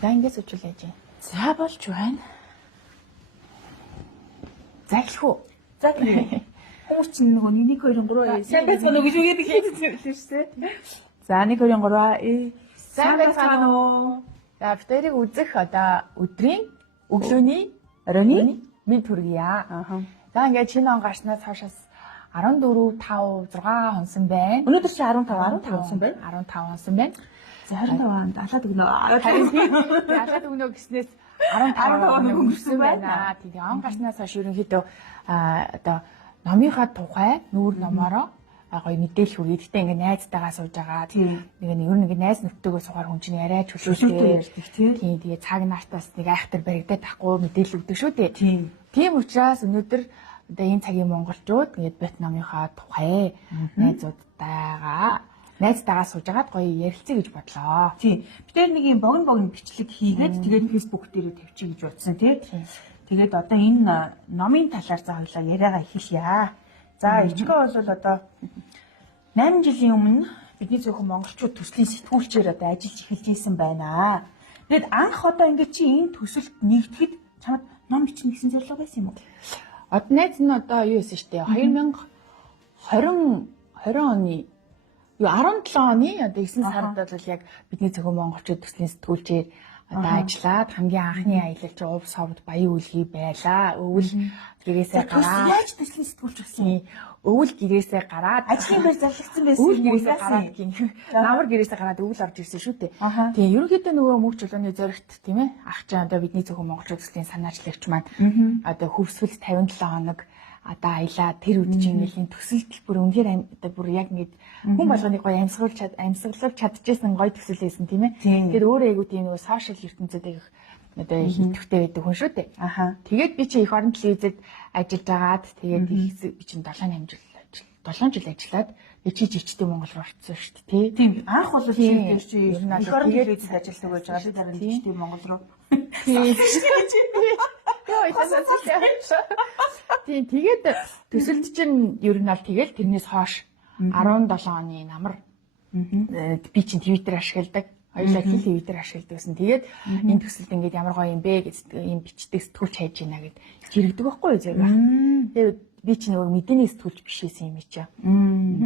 За ингэж үжүүлээж. За болж байна. За эхлэх үү? За тийм. Хүмүүс чинь нөгөө 1 2 3 сайн байцгаана уу гэж үгээд хэлсэн шүү дээ. За 1 2 3 сайн байцгаана уу? За битэрийг үзэх одоо өдрийн өглөөний оройны мэд хүргье. За ингээд шинэ он гарснаас хойшоос 14 5 6 хонсон байна. Өнөөдөр чи 15 хонсон байна. 15 хонсон байна. За 25 алаад өгнө. Алаад өгнө гэснээс 15 хоног өнгөрсөн байна. Тэгээ он гарснаас хойш ерөнхийдөө одоо номынхаа тухай нүүр номороо гоё мэдээлэл хүргэе. Гэтэ ингээ найзтайгаа сууж байгаа. Нэг ер нь ингээ найз нөхдөөгөө суугаар хүн чинь яриа чөлөөтэй ярьдаг тийм. Тэгээ цаг наартаас нэг айхтар баригдаад тахгүй мэдээлэл өгдөг шүү дээ. Тийм учраас өнөөдөр одоо энэ цагийн монголчууд ингээд бит номынхаа тухай найзтайгаа сууж агаад гоё ярилцъя гэж бодлоо. Тийм. Бид нэг юм богино бичлэг хийгээд тэгээд фэйсбүүк дээр тавьчих гэж бодсон тийм. Тэгээд одоо энэ номын талаар за хоёлаа яриагаа эхэлье. За ичгээ бол одоо 8 жилийн өмнө бидний зөвхөн монголчууд төслийн сэтгүүлчээр одоо ажиллаж эхэлж исэн байна. Тэгэд анх одоо ингээд чи энэ төсөлд нэгдэхэд чамд ном бичнэ гэсэн зорилго байсан юм уу? Одоо найз нь одоо юу байсан шүү дээ. 2020 оны 17 оны одоо 9 сард бол яг бидний зөвхөн монголчууд төслийн сэтгүүлчээр одоо ажиллаад хамгийн анхны аялал чи Ув совд Баян Үлгий байлаа. Өвөл гэрээсээ гараад яаж төслийн сэтгүүлч болсон? Өвөл гэрээсээ гараад ажлын байр зарлагдсан байсан. Өвөл гэрээсээ гараад гин намар гэрээсээ гараад өвөл орж ирсэн шүү дээ. Тийм ерөнхийдөө нөгөө мөнх чулууны зоригт тийм ээ ах чаа одоо бидний зөвхөн монголчууд төслийн санаачлагч маань одоо хөвсгөл 57 хоног одоо аялаа тэр үед чинь ингээл төсөлт бүр үнээр одоо бүр яг ингээд хүн болгоныг гоё амьсгалж чадчихсан гоё төсөл байсан тийм ээ. Тэгэхээр өөрөө айгуу тийм нөгөө сошиал ертөнцид их одоо идэвхтэй байдаг хүн шүү дээ. Тэгээд би чи их орон телевизэд ажиллаж агаад тэгээд би чинь 7 жил ажиллаад би чи жичтэй Монгол руу орсон шүү дээ. Тийм анх бол чи их орон телевизэд ажилладаг байж байгаа. Дараа нь жичтэй Монгол руу. Тийм тэгээд төсөлд чинь ер нь аль тэгэл тэрнээс хойш 17 оны намар би чинь Twitter ашигладаг. Хоёулаа хэл Twitter ашигладаг гэсэн. Тэгээд энэ төсөлд ингээд ямар гоё юм бэ гэж ийм бичдэг сэтгүүлч хайж байна гэд жирэгдэг байхгүй юу зэрэг. Тэгээд би чинь нөгөө мэдээний сэтгүүлч биш байсан юм чи.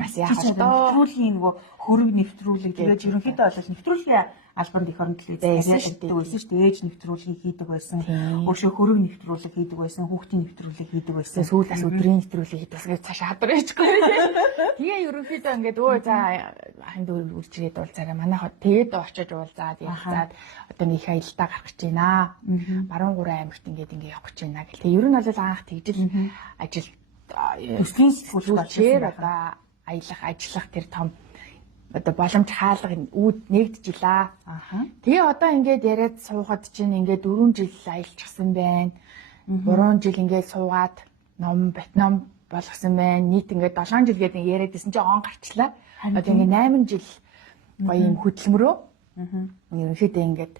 Бас яах вэ? Нэвтрүүлгийн нөгөө хөрөг нэвтрүүлэг тэгээд ерөнхийдөө бол нэвтрүүлгийн албанд их орон телевиз ажилладаг байсан шүү дээ. Ээж нэвтрүүлгийг хийдэг байсан. Өшөө хөрөг нэвтрүүлэг хийдэг байсан. Хүүхдийн нэвтрүүлэг хийдэг байсан. Сүүлээс өдрийн нэвтрүүлэг хийдэг гэсэн цаашаа хадар ээжгүй. Тэгээ ерөнхийдөө ингээд өө за ханд үржирээд бол зараа манайхад тэгээд очиж уулзаад ярилцаад одоо нэг их аялалтаа гарах гэж байна. Баруун 3 аймагт ингээд явах гэж байна гэх. Тэгээ ер нь бол анх тэгжил ажил төслийн сэтгүүлчээр одоо ажиллах тэр том одоо боломж хаалга үүд нэгдчихлээ. Тэгээ одоо ингээд яриад суугаад чинь ингээд 4 жил аялчихсан байна. 3 жил ингээд суугаад ном болгосон байна. Нийт ингээд 7 жил гэдэг яриад исэн чинь он гарчлаа. Одоо ингээд 8 жил гоё юм хөдөлмөрөө. Ерөнхийдөө ингээд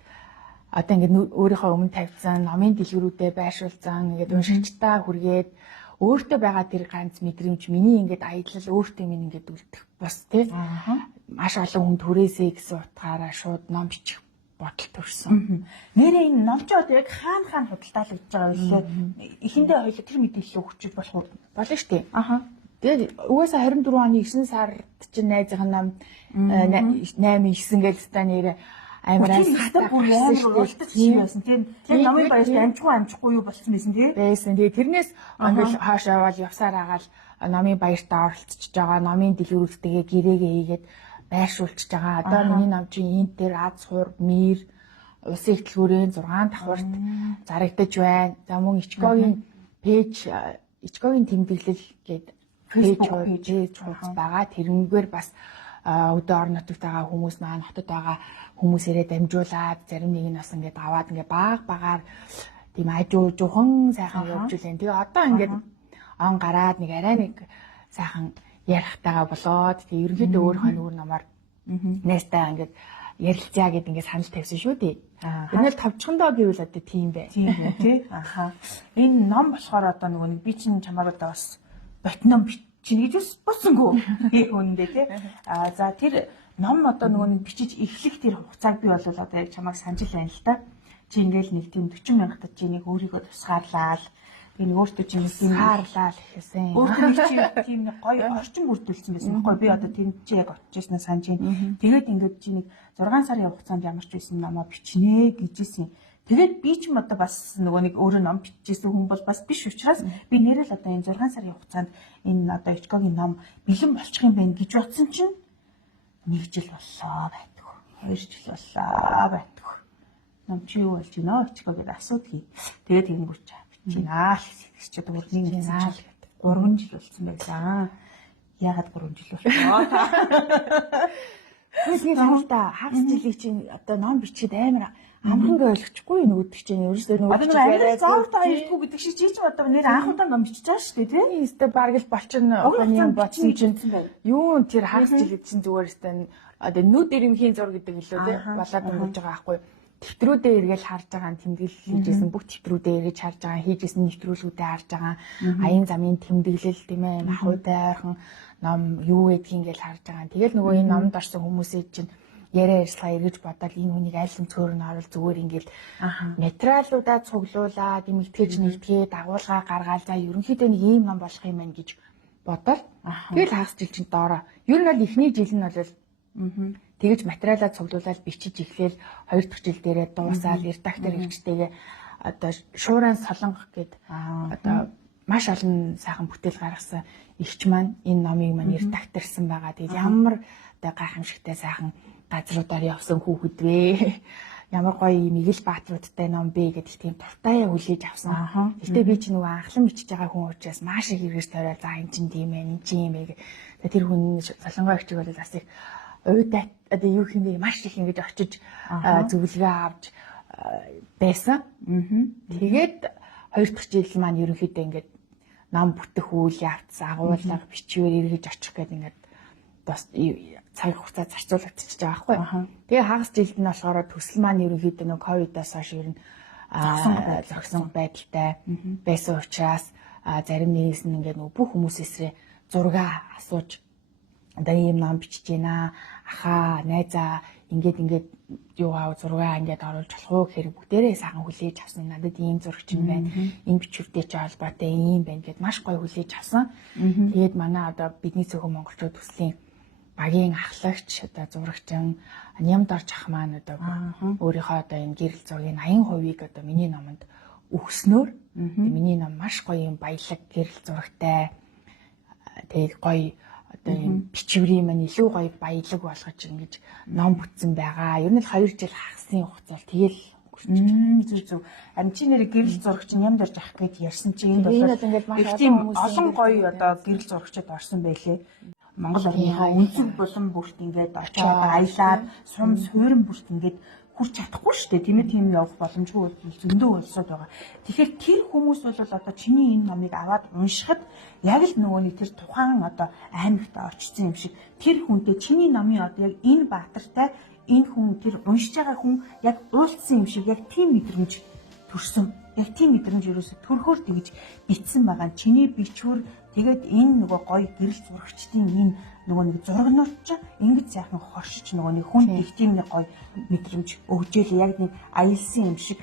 одоо ингээд өөрийнхөө өмнө тавьсан номын дэлгэрүүдэд байршуулсан ингээд уншигчдаа хүргээд өөртөө байгаа тэр ганц мэдрэмж миний ингээд аялал өөртөө минь ингээд үлдэх бас тий маш олон хүн түрээсэй гэсэн утгаараа шууд ном бичих бодол төрсөн. Нэрээ энэ ном ч одоо яг хаана худалдаалагдж байгаа вэ? Эхэндээ хоёул тэр мэдээлэл өгч болох уу? Болно шүү дээ. Тэгээд угаасаа 24 оны 9 сард чинь найзынхаа ном 8 9 гэж та нэр амираас хатаа бүр уралдаж байсан тийм. Тэр номын баярт амжихгүй юу болсон байсан тийм. Байсан. Тэгээд тэрнээс ингээл хааш яваад явсаар агаал номын баяртаа оролцож байгаа. Номын дэлгэрүүлэлтэйгээ гэрээгээ хийгээд байршуулчихж байгаа. Одоо миний ном чинь энэ дээр аз хуур мир улсын их дэлгүүрийн 6 давхарт зарагдаж байна. За мөн Ичгогийн пэйж Ичгогийн тэмдэглэл гээд пэйж хуудас байгаа. Тэрнгээр бас өдөө орон нутагт байгаа хүмүүс маань хотод байгаа хүмүүсээрээ дамжуулаад зарим нэг нь бас ингээд аваад ингээд багаар тийм ажуухан сайхан явж үлэн. Тэгээ одоо ингээд он гараад нэг арай нэг сайхан ярихтайгаа болоод тэгээ ерөнхийдөө өөрийнхөө нүүр намаар найстаа ингээд ярилцъя гэд ингээд санал тавьсан шүү дээ. Тэрнэл товчхондоо гэвэл одоо тийм бай. Тийм үү тий. Энэ ном болохоор одоо нөгөө би чинь чамаар одоо бас ботном чинь гэж боссонгүй. Үүндээ тий. За тэр ном одоо нөгөө нэг бичиж эхлэх тэр хугацааг би бол одоо яг чамайг санджил байна л да. Чи ингээл нэг тийм 40 мянгатад чи нэг өөрийгөө тусгаарлаа. Би нэг өөртөө чи нэг тийм хаарлаа л гэсэн. өөртөө нэг чи тийм нэг гоё орчин бүрдүүлсэн байсан байхгүй би одоо тэнд чи яг очиж яснаа санаж байна. Тэгээд ингээд чи нэг 6 сарын хугацаанд ямар ч байсан номоо бичнэ гэжсэн. Тэгээд би ч юм одоо бас нөгөө нэг өөрөө ном бичижсэн хүн бол бас биш учраас би нэрэл одоо энэ 6 сарын хугацаанд энэ одоо Ичкогийн ном бэлэн болчих юм байна гэж бодсон чинь 1 жил боллоо байдаг. 2 жил боллоо байдаг. Ном чи юу болж гинөө Ичко гэдээ асуудгийг. Тэгээд тэгэнгүүт бичинаа л гэж чи дурны нэгнаа л гэдэг. 3 жил болсон байсан. Яагаад 3 жил болчихоо та. Үгүй л та хагас жилийн чинь одоо ном бичихэд амар амхан ойлгочихгүй нөгөөдөг чинь ерөөсөө нөгөө яриад заавал ярьдгүй гэдэг шиг чи ч одоо нэр анх удаа ном бичиж байгаа шүү дээ тийм. Өстө бараг л болчин ухааны бодсон чинь юу тэр хагас жилийн чинь зүгээр өстө одоо нүд ирэмхийн зур гэдэг илүү тийм болоод өнгөж байгаа байхгүй. Тэмдрүүдээ эргэл харж байгаа тэмдэглэл хийжсэн бүх тэмдрүүдээ эргэж харж байгаа хийжсэн нэвтрүүлгүүдэд харж байгаа аян замын тэмдэглэл тийм ээ махуйтай ойрхон ном юу гэдгийг ингээл харж байгаа. Тэгэл нөгөө энэ номд орсон хүмүүсээ чинь яриа ярьслаа эргэж бодоод энэ хүнийг аль нь цөөр нь оруулж зүгээр ингээл материалуудаа цуглуулад эмэгтгэж нэгтгээ дагуулгаа гаргаад за ерөнхийдөө нэг ийм ном болох юм байна гэж бодоод тэгэл хагас жил чинь доороо ер нь бол эхний жил нь бол тэгэж материалаа цуглуулаад бичиж эхлээл 2 дахь жил дээрээ дуусаад редактор хэрэгчтэйгээ одоо шууран солонгох гэд одоо маш олон сайхан бүтээл гаргасан ирч маань энэ номыг маань редакторсан байгаа. Тэгээд ямар одоо гайхамшигтай сайхан газруудаар явсан хүүхэд вэ? Ямар гоё Мигэл Баатруудтай ном бэ гэдэг тийм дуртай хүлээж авсан. Гэхдээ би ч нөгөө анхлан бичиж байгаа хүн учраас маш их хэрэгж тойроо за энэ чинь тийм ээ, энэ чинь юм бэ. Тэр хүн солонгоо өгчиг бол бас их уйдаа одоо юу хэмээ маш их ингэж очиж зөвлөгөө авч байсан. Тэгээд 2 дахь жил маань ерөнхийдөө ингээд ном бүтэх үйл явц агуулга бичвэр эргэж очих гэдэг ингээд бас цаг хугацаа зарцуулагдчихж байгаа байхгүй. Тэгээ хагас жилд нь болохоор төсөл маань ерөнхийдөө нэг ковидоос хойш ер нь зогсон байдалтай байсан учраас зарим нэгээс нь ингээд бүх хүмүүсээс зураг асууж одоо ийм ном бичиж байна ахаа найзаа ингээд юу аав зураг ингээд оруулж болох уу гэхээр бүгдээрээ сайхан хүлээж авсан. Надад ийм зурагч юм байна. Энэ бичвэртэй ч холбоотой ийм байна гэд маш гоё хүлээж авсан. Тэгээд манай одоо бидний зөвхөн монголчууд төслийн багийн ахлагч одоо зурагчин Нямдорч ах маань одоо өөрийнхөө одоо энэ гэрэл зургийн 80% одоо миний номонд өгснөөр миний ном маш гоё юм баялаг гэрэл зурагтай тэгээд гоё одоо энэ бичвэрийн маань илүү гоё баялаг болгож ингэж ном бүтсэн байгаа. Ер нь л 2 жил хагасын хугацаанд тэгэл зүг. Харин чи нэр гэрэл зурагч Нямдорч ах гэж ярьсан чинь энэ бол их тийм олон гоё одоо гэрэл зурагчид орсон байлээ. Монгол орныхаа үнцэг болон бүрт ингээд очоод аялаад сум суурин бүрт ингээд хүрч чадахгүй шүү дээ. Тийм ээ тийм явах боломжгүй зөндөө улсууд байгаа. Тэгэхээр тэр хүмүүс бол одоо чиний энэ номыг аваад уншихад яг л нөгөө нэг тэр тухайн одоо аймагт очсон юм шиг тэр хүнтэй чиний номын одоо яг энэ баатартай энэ хүн тэр уншиж байгаа хүн яг уулзсан юм шиг яг тийм мэдрэмж төрсөн. Яг тийм мэдрэмж ерөөсө төрхөөр тэгж битсэн байгаа. Чиний бичвэр тэгээд энэ нөгөө гоё гэрэл зурагчдын энэ нөгөө нэг зурагнууд ч ингэж сайхан хоршиж нөгөө нэг хүн их тийм нэг гоё мэдрэмж өгжээл яг нэг аялсан юм шиг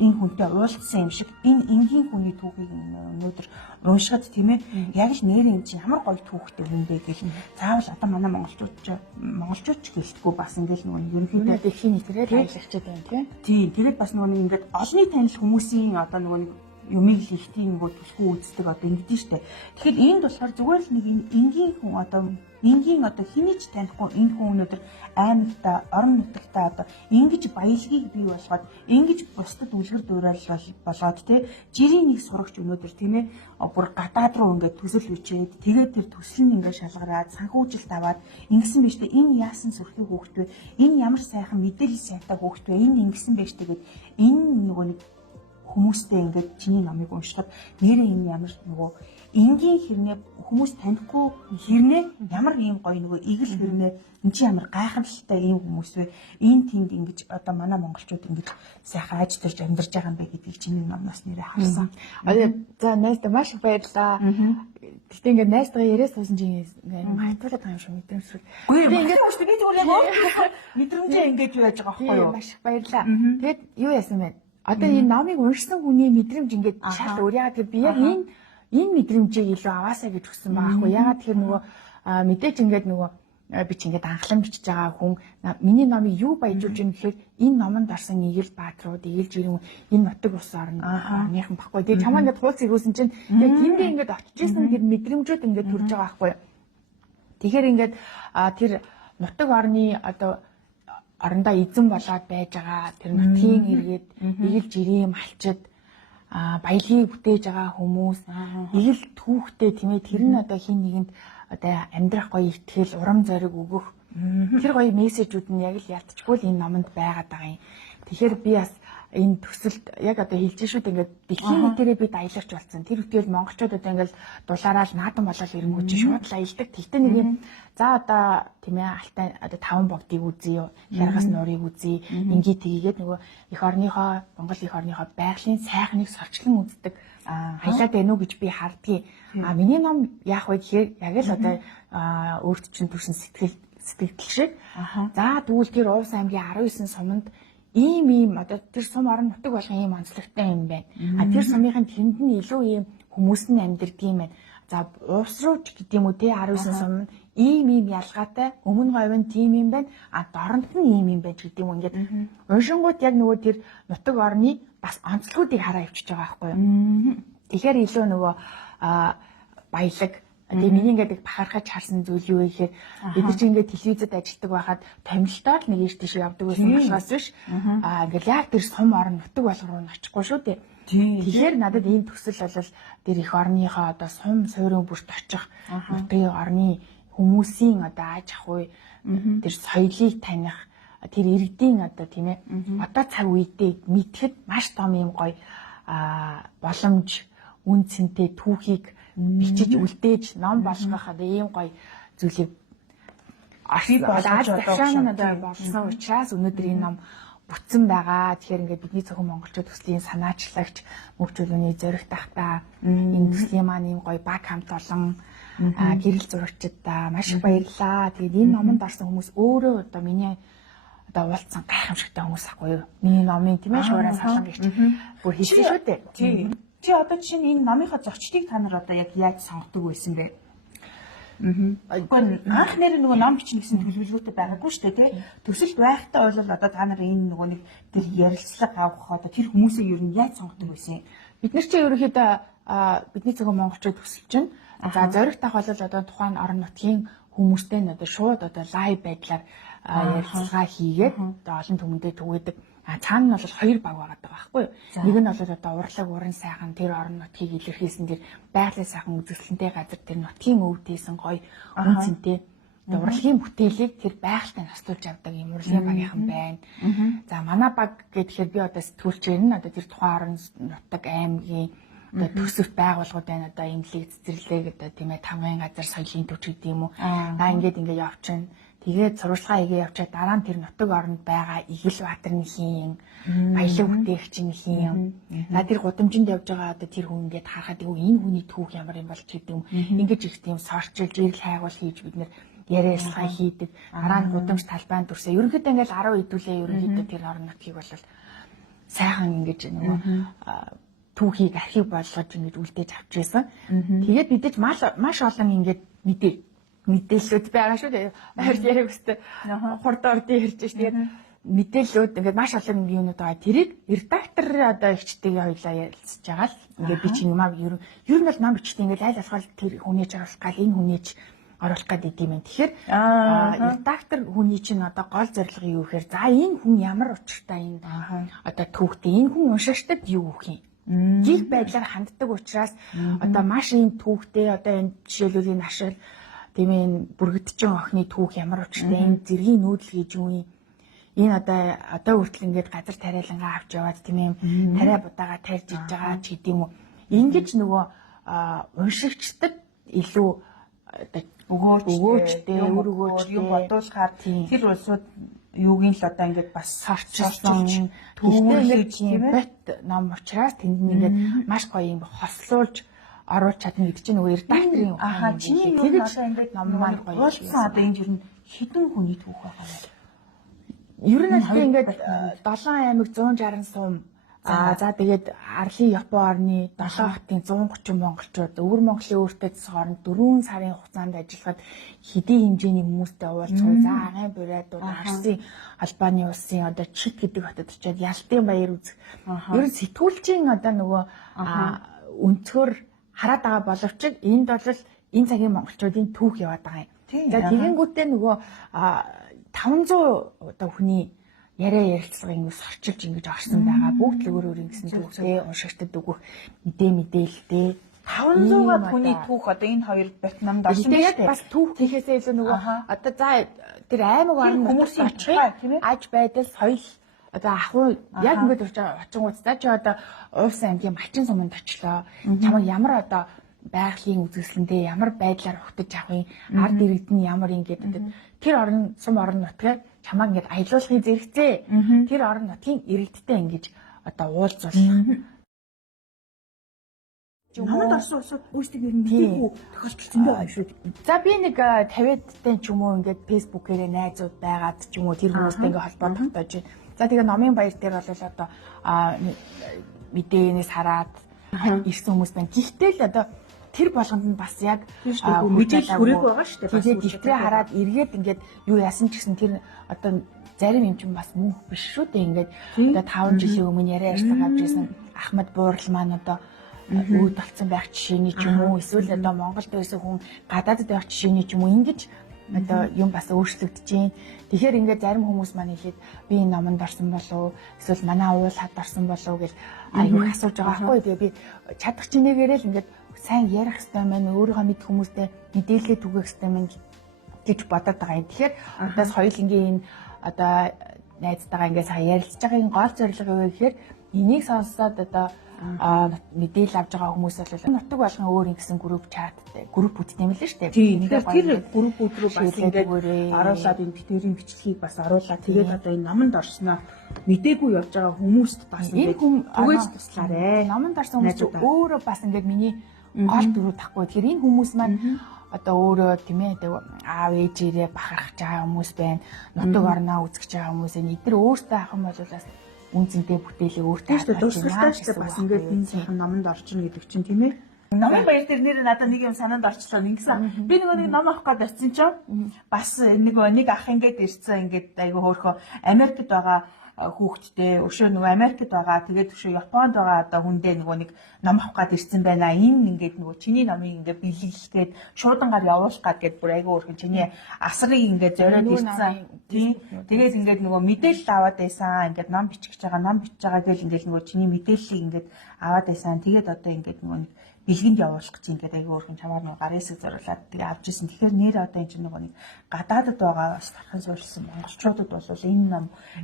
энэ хүнтэй уулзсан юм шиг энэ энгийн хүний түүхийг өнөөдөр уншихад тийм ээ яг л нэр юм чинь ямар гоё түүхтэй хүн бэ гэх заавал одоо манай монголчууд ч гэлтгүй бас ингээл нөгөө ерөнхийдөө дэлхийн нийтээр аялагчд байна тийм тэгээд бас нөгөө нэг ингээд олонний танил хүмүүсийн одоо нөгөө нэг юмыг л их тийм нөгөө түлхүү үздэг одоо ингэдэж штэ. Тэгэхээр энд болохоор зүгээр л нэг энгийн хүн одоо хэний ч танихгүй энэ хүн өнөөдөр аймагта орон нутагта одоо ингэж баялагийг бий болгоод ингэж бусдад үлгэр дуурайл болоод тий жирийн нэг сурагч өнөөдөр тийм ээ бүр гадаад руу ингээд төсөл бичээд тэгээд тэр төсөл нь ингээд шалгараад санхүүжилт аваад ингэсэн биш үү энэ яасан сүрхий хөөхт вэ энэ ямар сайхан мэдээлэл сайтай хөөхт вэ энэ ингэсэн байж тэгээд энэ нөгөө нэг хүмүүстэй ингээд чиний номыг уншихад нэрээ энэ ямар нөгөө энгийн хэрнээ хүмүүс танихгүй хэрнээ ямар ийм гоё нөгөө игэл хэрнээ энэ чи ямар гайхамшигтай ийм хүмүүс вэ? Энэ тэнд ингэж одоо манай монголчууд ингэж сайхан аж төрж амьдарч байгаа юм бэ гэдгийг чиний номноос нэрээ харсан. За найздаа маш их баярлалаа. Гэхдээ ингээд найзтайгаа яриад суусан чинь ингээд мартуулаад байгаа юм шиг мэдрэмжшгүй. Үгүй ингээд шүү дээ. Би зүгээр мэдрэмжээ ингэж байж байгаа байхгүй юу? Маш их баярлалаа. Тэгээд юу яасан бэ? Одоо энэ номыг уншсан хүний мэдрэмж ингээд шал өөр. Яагаад тэр би яг энэ мэдрэмжийг илүү аваасаа гэж хүссэн байгаа хгүй. Яагаад тэр нөгөө мэдээж ингээд нөгөө би ч ингээд анхлан бичиж байгаа хүн миний номыг юу баяжуулж ийм гэхээр энэ номонд орсон Игэл Баатрууд, Игэл Жирэн энэ нутаг ус орныхан баггүй. Тэгээ чамаа ингээд хуулц ирүүлсэн чинь яг тэндээ ингээд очиж исэн тэр мэдрэмжүүд ингээд төрж байгаа байхгүй. Тэгэхээр ингээд тэр нутаг орны одоо орондоо эзэн болоод байж байгаа тэр нутгийн иргэд, Игэл Жирэн малчид баялагийг бүтээж байгаа хүмүүс, Игэл түүхтэй тийм ээ тэр нь одоо хин нэгэнд одоо амьдрах гоё ихтгэл, урам зориг өгөх тэр гоё мессежүүд нь яг л ялцчихгүй л энэ номонд байгаад байгаа юм. Тэгэхээр би бас энэ төсөлд яг одоо хэлж шүү дээ ингээд дэлхийн нийтээрээ бид аялагч болсон. Тэр үтгэл монголчууд одоо ингээд дулаараа л наадам болол ирэнгүүт чинь шууд л аялдаг. Тэгтээ нэг юм за одоо тийм ээ алтай одоо таван богдыг үзье, хяргас нуурыг үзье, ингээд тгийгээд нөгөө эх орныхоо Монгол эх орныхоо байгалийн сайхныг сорчлон үздэг. Хаялаад байна уу гэж би хардгийг. Миний ном яах вэ гэхээр яг л одоо өөрт чинь төрсэн сэтгэл шиг. За тэгвэл тэр Увс аймгийн 19 суманд ийм одоо тэр сум орон нутаг болгон ийм онцлогтой юм байна. Тэр сумынхын тэнд нь илүү ийм хүмүүс нь амьдардаг юм байна. За Увс руу ч гэдэм үү те 19 сум ийм ялгаатай өмнө говьн тийм юм байна. Дорнод нь ийм юм байна гэдэг юм ингээд уншингууд яг нөгөө тэр нутаг орны бас онцлогуудыг хараа ивчиж байгаа байхгүй юу. Тэгэхээр илүү нөгөө баялаг тэгээ миний ингээд бахархаж харсан зүйл юу вэ гэхээр бид чинь ингээд телевизэд ажилладаг байхад томилтоор нэг ийш тийш явдаг байсан болохоос биш ингээд яг тэр сум орон нутаг болгон руу очихгүй шүү дээ. Тэгэхээр надад энэ төсөл бол тэр их орныхоо одоо сум суурин бүрт очих нутгийн орны хүмүүсийн одоо аж ахуй тэр соёлыг таних тэр иргэдийн одоо тийм ээ одоо цаг үедээ мэдхэд маш том юм гоё боломж үн цэнтэй түүхийг бичиж үлдээж ном болгох одоо ийм гоё зүйлийг болсон учраас өнөөдөр энэ ном бүтсэн байгаа. Тэгэхээр ингээд бидний зөвхөн монголчууд төслийн санаачлагч мөвчүүлөний зориг тахта энэ төслийн маань ийм гоё баг хамт олон гэрэл зурагчдаа маш их баярлалаа. Тэгээд энэ номонд орсон хүмүүс өөрөө одоо миний одоо уулзсан гайхамшигтай хүмүүс ахгүй юу? Миний номын тийм ээ шуурай салан гэрч бүр хэлсэн шүү дээ. Чи одоо жишээ нь энэ номынхаа зочдыг та нар одоо яг яаж сонгодог байсан бэ? Гэхдээ анх нэр нөгөө ном бичнэ гэсэн төлөвлөгөөтэй байгаагүй шүү дээ тий. Төсөлд байхтай бол одоо та нар энэ нөгөө нэг тэр ярилцлага авах одоо тэр хүмүүсээ ер нь яаж сонгодог байсан? Бид нар чи ерөнхийдөө бидний зөвхөн монголчууд төсөлж чинь. За зориг тах бол одоо тухайн орон нутгийн хүмүүстэй нь одоо шууд одоо лайв байдлаар ярилцлага хийгээд одоо олон түмэндээ түгээдэг. Цаана нь бол хоёр баг байгаа байхгүй юу? Нэг нь бол одоо урлаг уран сайхан тэр орон нутгийг илэрхийлсэн тэр байгалийн сайхан үзэсгэлэнтэй газар тэр нутгийн өвдөөсөн гоё үн цэнтэй урлагийн бүтээлийг тэр байгальтай настуулж авдаг юм урлагийн багийнхан байна. За манай баг гэхээр би одоо сэтгүүлчээр нь одоо тэр тухайн орон нутаг аймгийн одоо төсөвт байгууллагууд байна одоо имлэг цэцэрлэг одоо тийм ээ тамгын газар соёлын төвч гэдэг юм уу. Ингээд явчихна. Тэгээд сурвалжлага хийгээ явчаад дараа нь тэр нутаг оронд байгаа Игэл Баатарныхийн баялаг бүтээгчнийхийн тэр гудамжинд явж байгаа одоо тэр хүн ингээд харахад энэ хүний түүх ямар юм болж гэдэг юм. Ингээд их тийм сорчилж ирэл хайгуул хийж бид нэр яриалцгаа хийдэг. Дараа нь гудамж талбайнд дүрсээ. Ерөнхийдөө ингээд 10 хэдүүлээ ерөнхийдөө тэр орон нутгийг бол сайхан ингэж нөгөө түүхийг архив болгож ингэж үлдээж авч ирсэн. Тэгээд бидэж маш олон ингэж мэдээлэлүүд байгаа шүү дээ. Хоёрт яриг өстэй хурдан ордын хэрж ш. Тэгээд мэдээллүүд ингээд маш олон юмнууд байгаа. Тэрийг редактор одоо ихчтэйгээ хоёлаа ярилцж байгаа л ингээд би чинь юмаа ер нь бол ном бичдэг ингээд айл алхал тэр хүнийч оруулах гал энэ хүнийч оруулах гэдэг юм байна. Тэгэхээр редактор хүний чинь одоо гол зорилго юу гэхээр за энэ хүн ямар учиртай энэ одоо түүхтэй энэ хүн уншигчдад юу өгөх юм. Жиг байдлаар ханддаг учраас одоо маш ийм түүхтэй одоо энэ жишээлбэл энэ ашиг тийм ээ бүргэдчин охины түүх ямар учиртай энэ зэргийн нүүдэл гэж юу юм энэ одоо хүртэл ингээд газар тариалангаа авч яваад тийм юм тариа будаага тарьж иж байгаа ч гэдэм үү. Ингэж нөгөө уншигчдад илүү өгөөжтэй юм бодуулахаар тэр улсууд юугийн л одоо ингээд бас сорчилсон төвөөрөж тийм бот ном учраас тэнд ингээд маш гоё юм хослуулж оруулж чадна гэдэг чинь нөгөө редакторын ухаан чиний юу одоо ингээд ном маань гоё болсон одоо энэ жир нь хэдэн хүний түүх байгаа вэ? Ер нь л ингээд 7 аймаг 160 сум за тэгээд Арлын Япон орны 7 хотын 130 монголчууд өвөр Монголын өөртөө засгийн 4 сарын хугацаанд ажиллахад хэдийн хэмжээний хүмүүстэй уулзсан. За агаан бурайдууд Арсын албаны улсын одоо Чит гэдэг хотод очиад Ялтын баяр үзэх. Ер нь сэтгүүлчийн одоо нөгөө өнцгөр хараад байгаа боловч энд бол энэ цагийн монголчуудын түүх яваад байгаа юм. За тэгэнгүүтээ нөгөө 500 одоо хүний яриа ярилцлага ингэж сорчилж ингэж орсон байгаа. Бүгд л өөр өөр ингэсэн түүхээ уншигчдад өгөх мэдээлэлтэй. 500-аад хүний түүх одоо энэ хоёр Вьетнамд орсон тийм шүү дээ. Бас түүх гэхээсээ илүү нөгөө одоо за тэр аймаг орны хүмүүсийн очихын аж байдал соёл одоо ахуй яг ингэж очингууд за чи одоо Увс аймгийн Малчин суманд очлоо. Чамайг ямар одоо байгалийн үзэсгэлэнтэй ямар байдлаар ухтаж авах юм ард иргэд нь ямар ингэж тэр орн сум орон нутгаар чамайг ингэж аялуулахыг зэрэгцээ. Тэр орон нутгийн иргэдтэй ингэж одоо уулзуулах. Намд орсон улсууд өөрсдөө мэдээгүй тохиолдолд байгаа шүү. За би нэг 50-д ч юм уу ингээд фэйсбүүкээр найзууд байгаад ч юм уу тэр хүмүүстэй ингээд холбоо тогтоож байна. За тэгээ номын баяр дээр бол одоо мэдээнээс хараад ирсэн хүмүүс байна. Гэхдээ л одоо тэр болгонд нь бас яг мэдээлэл хүрээгүй байгаа шүү дээ. Тэгээд дэвтрээ хараад эргээд ингээд юу яасан ч гэсэн тэр одоо зарим юм чинь бас мөнх биш шүү дээ. Ингээд одоо 5 жилийн өмнө яриа ярьсан авч ирсэн Ахмад Буурал маань одоо үүд болсон байх жишээний ч юм уу эсвэл одоо Монголд байсан хүн гадаадд байх жишээний ч юм уу ингэж одоо юм бас өөрчлөгдөж байна. Тэгэхээр ингээд зарим хүмүүс маань хэлээд би энэ номонд орсон болов эсвэл манай уул хад орсон болов гэж аягүй асууж байгаа байхгүй. Тэгээ би чадах чинээгээр л ингээд сайн ярих хэрэгтэй маань өөрийнхөө мэд хүмүүстэй мэдээлэлээ түгэх хэрэгтэй маань гэж бодоод байгаа юм. Тэгэхээр одоо соёлынгийн энэ одоо найзтайгаа ингээд сайн ярилцж байгаа энэ гол зорилго юу гэхээр энийг сонсоод одоо мэдээлэл авч байгаа хүмүүс бол нутаг болгон өөр ингэсэн групп үүдтэй юм л шүү дээ. Тэгэхээр тэр группүүд рүү бас ингээд оруулаад энэ битэрийн бичлэгийг бас оруулаад тэгээд одоо энэ номонд орсноо мдээгүй явж байгаа хүмүүст бас ингээд түгээж туслаарэ. Номонд орсон хүмүүс өөрөө бас ингээд миний гол дөрөв тахгүй. Тэгэхээр энэ хүмүүс маань одоо өөрөө тийм ээ аав ээжээрээ бахархаж байгаа хүмүүс байна. Нутаг орноо үзэж байгаа хүмүүс байна. Эдгээр өөртөө ах юм бол бас үнцэнтэй бүтээлээ өөртөө дурсгалтай ч бас ингээд энэ сайхан номонд орчихно гэдэг чинь тийм ээ. Номын баяр дээр нэр надад нэг юм санаанд орчлоо. Ингэсэн. Би нэг ном авах гээд очсон чинь бас нэг ах ингээд ирсэн ингээд айгүй хөөрхөө Америкт байгаа хүүхэдтэй өшөө нөгөө Америкт байгаа тэгээд өшөө Японд байгаа одоо хүндээ нөгөө нэг ном авах гээд ирсэн байна. Энэ ингээд нөгөө чиний номыг ингээд бэлгэлгээд шуудангаар явуулах гээд бүр айгүй өөрхөн чиний асрыг ингээд зориод ирсэн. Тийм. Тэгээд ингээд нөгөө мэдээлэл аваад байсан. Ингээд ном бичих гэж байгаа гэл ингээд нөгөө чиний мэдээллийг ингээд аваад байсан. Тэгээд одоо ингээд нөгөө нэг бэлгэнд явуулах гэж ингээд айгүй өөрхөн чамаар нөгөө гарын хэсэг зориулаад тэгээ авч ирсэн. Тэгэхээр нэр одоо энэ чинь нөгөө нэг гадаадд байгаа бас тархан суурилсан монголчуудад бол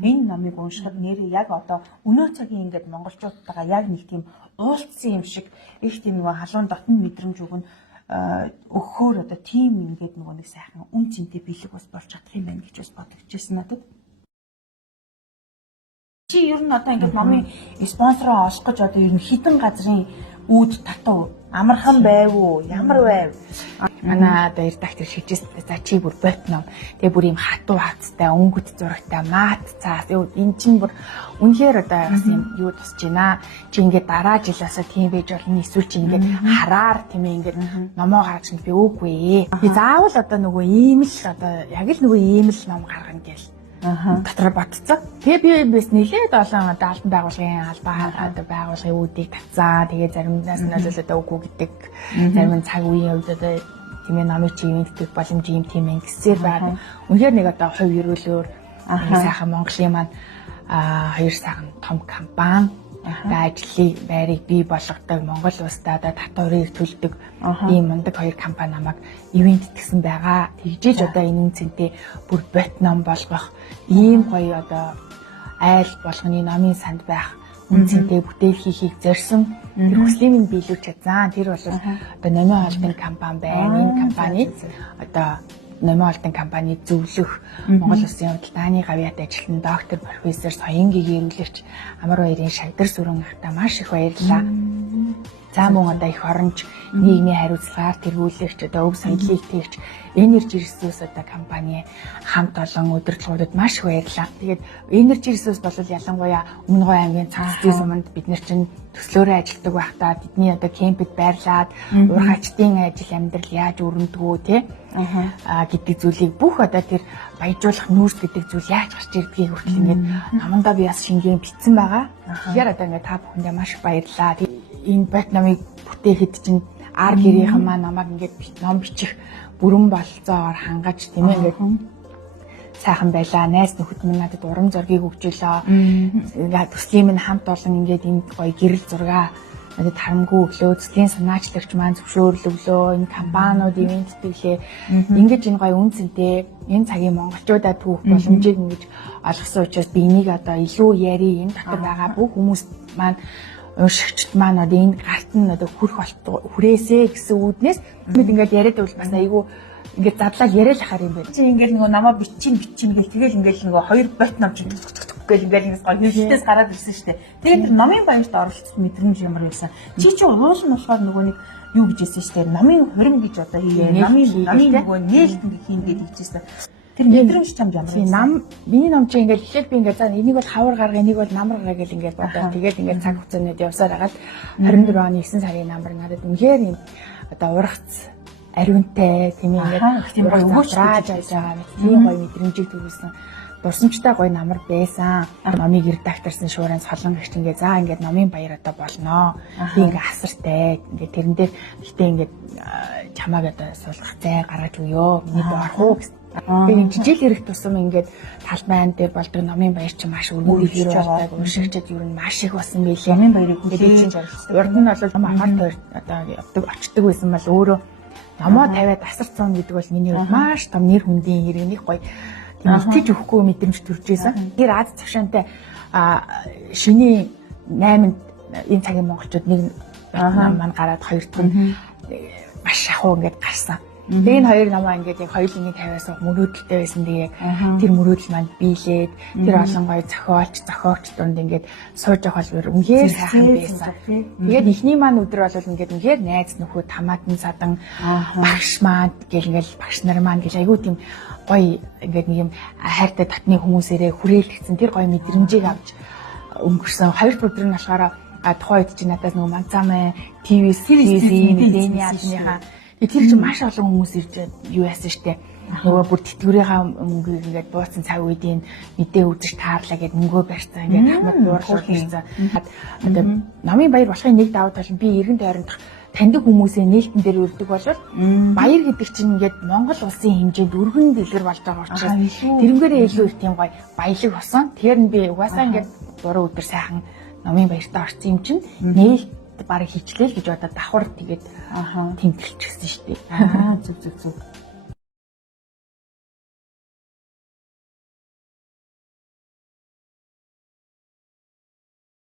энэ номыг уншихад нэрээ яг одоо өнөө цагийн ингээд монголчуудтайгаа яг нэг тийм уулзсан юм шиг их тийм нөгөө халуун дотн мэдрэмж өгнө өгөхөөр одоо тийм ингээд нөгөө нэг сайхан үн цэнтэй бэлэг бас болж чадах юм байна гэж бас бодогдчихсэн надад. Чи ер нь одоо ингээд номын спонсороо олох гэж одоо ер нь хідэн газрын үүд татав амархан байв уу? Ямар байв? Манай одоо редактор шижээс за чи бүр бот ном. Тэгээ бүр юм хатуу хацтай, өнгөт зурагтай, мат цаас. Энэ чинь бүр үнэхээр одоо бас юм юу тусч байна. Чи ингээд дараа жилээс тийм байж болно. Эсвэл чи ингээд хараар тийм ингээд номоо гаргаж би үгүй. Би заавал одоо нөгөө ийм л одоо яг л нөгөө ийм л ном гаргана гэл. Дотор батцсан. Тэгээ би бас нэлээд олон одоо албан байгууллагын албаа одоо байгууллагын үүдийг татсан. Тэгээ заримнаас нь бол одоо үгүй гэдэг. Зарим нь цаг үеийн үед одоо тийм ээ намын чигийн тэтгэх боломж юм тийм ээ гэсээр байгаа. Үнэхээр нэг одоо хувь эрүүлөөр сайхан Монголын маань хоёр сайхан том компани ингээ ажлын байрыг бий болгодог Монгол улстай одоо татварыг төлдөг ийм мундаг хоёр компани намайг ивент гэсэн байгаа. Тэгжээж одоо энэ үнцэнтэй бүр бот ном болгох ийм гоё одоо айл болгоны номын санд байх үнцэнтэй бүтээл хийхийг зорьсон тэр хүслийг минь биелүүлж чадсан. Тэр бол одоо номын холдын компани байна. Энэ компани одоо номын холдын компани зөвлөх Монгол Улсын худалдааны гавьяат ажилласан доктор профессор Соёнгийн эрүүлэгч Амар баярын Шагдар Сүрэн ахта маш их баярлалаа. За мөн одоо их оронж нийгмийн хариуцлагаар тэргүүлэгч одоо өв соёлыг тэгж Energy Resource одоо компани хамт олон удирдлагуудад маш их баярлалаа. Тэгээд Energy Resource бол ялангуяа Өмнөгой аймгийн цэцгийн суманд бид нар чинь төслөөрөө ажилладаг байхдаа тэдний одоо кемпэд байрлаад ургачдын ажил амьдрал яаж өрнөдгөө тий гэдэг зүйлийг бүх одоо тэр баяжуулах нүүрс гэдэг зүйл яаж гарч ирдгийг хүртэл ингээд намандаа би бас шингэн бичсэн байгаа. Тэгэхээр одоо ингээд та бүхэндээ маш их баярлалаа. Энэ бот номыг бүтээхэд чинь ар гэрийнхэн маань намайг ингээд ном бичих бүрэн бололцоогоор хангаж тийм ээ ингээд сайхан байлаа. Найз нөхөд минь надад урам зориг өгчөөлөө. Ингээд төслийн минь хамт олон ингээд энэ гоё гэрэл зургаа надад харамгүй өглөө төслийн санаачлагч маань зөвшөөрөл өглөө. Энэ компаниуд ивент тэтгэлээ. Ингээд энэ гоё үнцэнтэй энэ цагийн монголчуудаа түүх боломжийг ингэж олгосон учраас би энийг одоо илүү яри энэ дотор байгаа бүх хүмүүс маань уншигчд маань одоо энэ гарт нь одоо хүрээсэ гэсэн үүднээс бид ингээд яриад байвал бас айгүй ингээд задлал яриад ахаар юм байна. Чи ингээд нөгөө намаа бичин гэл тэгэл ингээд нөгөө хоёр бот ном чи гэл ингээд ингээс гоё хөвлөлтөөс гараад ирсэн шүү дээ. Тэгээд тэр номын баярт оролцох мэдрэмж ямар байсан. Чи уул нь болохоор нөгөө нэг юу гэж хэлсэн шүү дээ. Номын хорим гэж одоо хийе. Номын нөгөө нээлтэн гэх юм гээд хэлчихсэн. Тэр мэдрэмж чамд ямар вэ? Нам миний ном чи ингээд эхлээд би ингээд за энийг бол хавар гарга энийг бол намар гарга гэл ингээд бодоод тэгээд ингээд цаг хугацаанд явсаар хагаад 24 оны 9 сарын намар надад үнэхээр юм одоо ургац ариунтай тийм ингээд тийм гоё өгөөчрааж байгаа тийм гоё мэдрэмжийг төрүүлсэн дурсамжтай гоё намар байсан. Номыг редакторсан шуурын солон гэгч ингээд за ингээд номын баяр одоо болноо. Би ингээд асартай ингээд тэрэн дээр гэтээ ингээд чамааг одоо суулгах зай гаргаж өгөө. Миний борох уу гэсэн. Тэгээд жижиг хэрэг тусам ингээд талбайн дээр болдог номын баяр чинь маш өргөдөл хийж байгааг уншигчид юу н маш их болсон байлээ. Номын баярыг хүлээж зорилсон. Урд нь бол ном ахалт одоо явдаг очдөг байсан бол өөрөө номоо тавиад асарцсан гэдэг бол миний хувьд маш том нэр хүндийн хэрэг гоё тийм итгэж өгөхгүй мэдрэмж төрж байсан. Тэр Аз цогшонтой шиний 8-нд энэ цагийн монголчууд нэг ном маань гараад хоёр дахь нь маш ахуу ингээд гарсан. Тэгээд энэ хоёр намаа ингээд яг хоёулын тавиас мөрөөдөлтэй байсан. Тэгээд тэр мөрөөдөл маань биелээд тэр олон гоё зохиогч дунд ингээд сууж явах бол үнэхээр сайхан байсан. Тэгээд эхний маань өдөр бол ингээд үнэхээр найз нөхөд хамаатан садан багш маань гэл ингээд багш нар маань гэл айгүй тийм гоё ингээд нэг юм хайртай татны хүмүүсээрээ хүрээлгдсэн тэр гоё мэдрэмжийг авч өнгөрсөн. Хоёр дахь өдөр нь болохоор тухайн үед чи надаас нөгөө манцамаа ТV-с мэдээний албаныхаа тэр чинь маш олон хүмүүс ирж юу яасан штэ. Нөгөө бүр тэтгэврийнхаа мөнгөийг ингээд бууцсан цаг үеийн мэдээ үзэж таарлаа гэд мөнгөө барьсан ингээд хамт дууршуулж ирсэн. Одоо номын баяр болохын нэг давуу тал нь би эргэн тойрондох таньдаг хүмүүсээ нээлтэн дээр өрдөг болвол баяр гэдэг чинь ингээд Монгол улсын хэмжээнд өргөн дэлгэр болж байгаа учраас тэрнгээрээ илүү их тийм гоё баялаг болсон. Тэгэхээр нь би угаасаа ингээд 3 өдөр сайхан номын баяртаа орсон юм чинь нээлт бараг хичлээ л гэж одоо давхар тэгээд тэмдэглэчихсэн шүү дээ. Зүг.